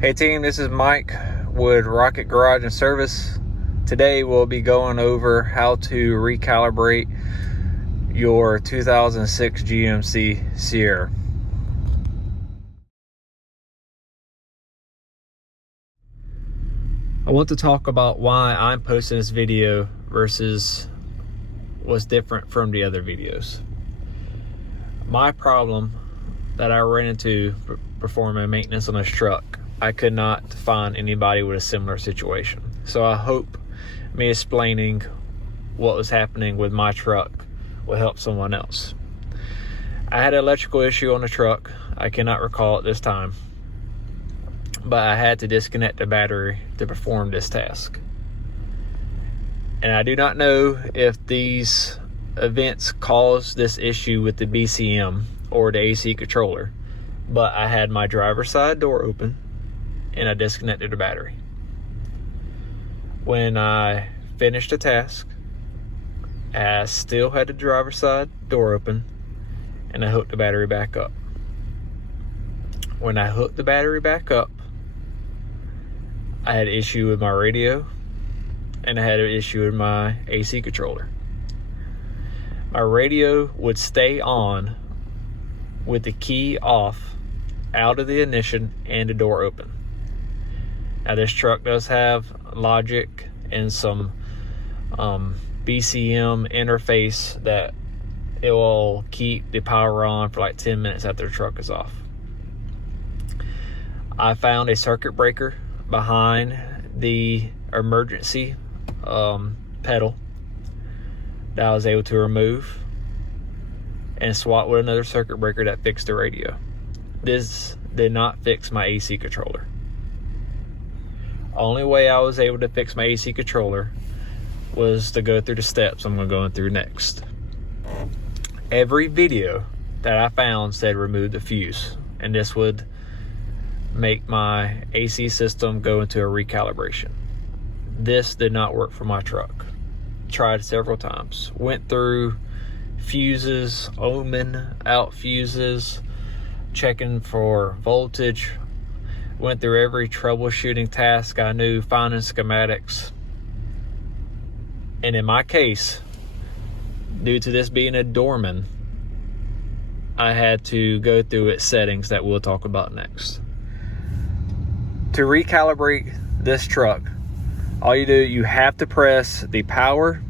Hey team, this is Mike with Rocket Garage and Service. Today we'll be going over how to recalibrate your 2006 GMC Sierra. I want to talk about why I'm posting this video versus what's different from the other videos. My problem that I ran into performing maintenance on this truck, I could not find anybody with a similar situation. So I hope me explaining what was happening with my truck will help someone else. I had an electrical issue on the truck. I cannot recall at this time, but I had to disconnect the battery to perform this task. And I do not know if these events caused this issue with the BCM or the AC controller, but I had my driver's side door open and I disconnected the battery. When I finished the task, I still had the driver's side door open and I hooked the battery back up. When I hooked the battery back up, I had an issue with my radio and I had an issue with my AC controller. My radio would stay on with the key off, out of the ignition, and the door open. Now this truck does have logic and some BCM interface that it will keep the power on for like 10 minutes after the truck is off. I found a circuit breaker behind the emergency pedal that I was able to remove and swap with another circuit breaker that fixed the radio. This did not fix my AC controller. Only way I was able to fix my AC controller was to go through the steps I'm going through next. Every video that I found said remove the fuse, and this would make my AC system go into a recalibration. This did not work for my truck. Tried several times. Went through fuses, omen out fuses, checking for voltage. Went through every troubleshooting task I knew, finding schematics. And in my case, due to this being a Dorman, I had to go through its settings that we'll talk about next. To recalibrate this truck, all you do, you have to press the power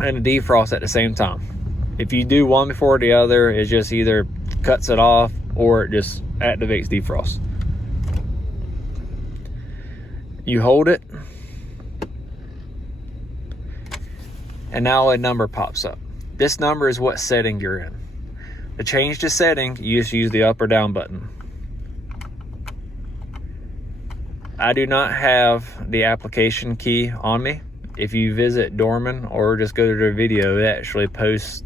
and the defrost at the same time. If you do one before the other, it just either cuts it off or it just activates defrost. You hold it, and now a number pops up. This number is what setting you're in. To change the setting, you just use the up or down button. I do not have the application key on me. If you visit Dorman or just go to their video, it actually posts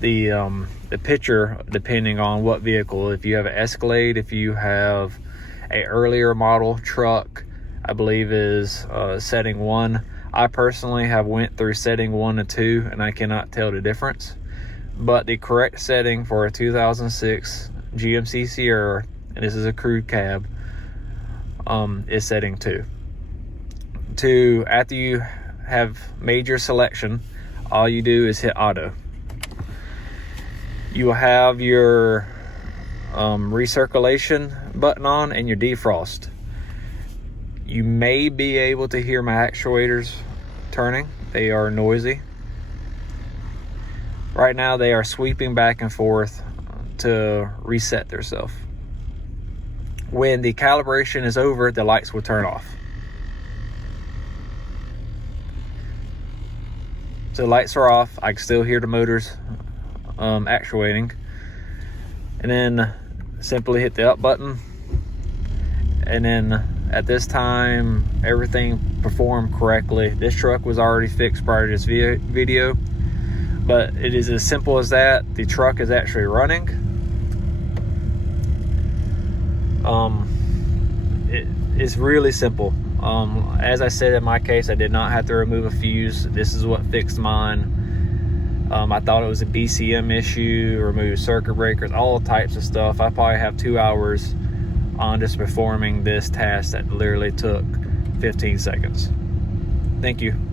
the picture depending on what vehicle. If you have an Escalade, if you have a earlier model truck, I believe is setting 1. I personally have went through setting 1 and 2 and I cannot tell the difference. But the correct setting for a 2006 GMC Sierra, and this is a crew cab, is setting 2. After you have made your selection, all you do is hit auto. You will have your recirculation button on and your defrost. You may be able to hear my actuators turning. They are noisy. Right now they are sweeping back and forth to reset themselves. When the calibration is over, the lights will turn off. So the lights are off. I can still hear the motors actuating. And then simply hit the up button. And then at this time, everything performed correctly. This truck was already fixed prior to this video, but it is as simple as that. The truck is actually running. It's really simple. As I said, in my case, I did not have to remove a fuse. This is what fixed mine. I thought it was a BCM issue, remove circuit breakers, all types of stuff. I probably have 2 hours on just performing this task that literally took 15 seconds. Thank you.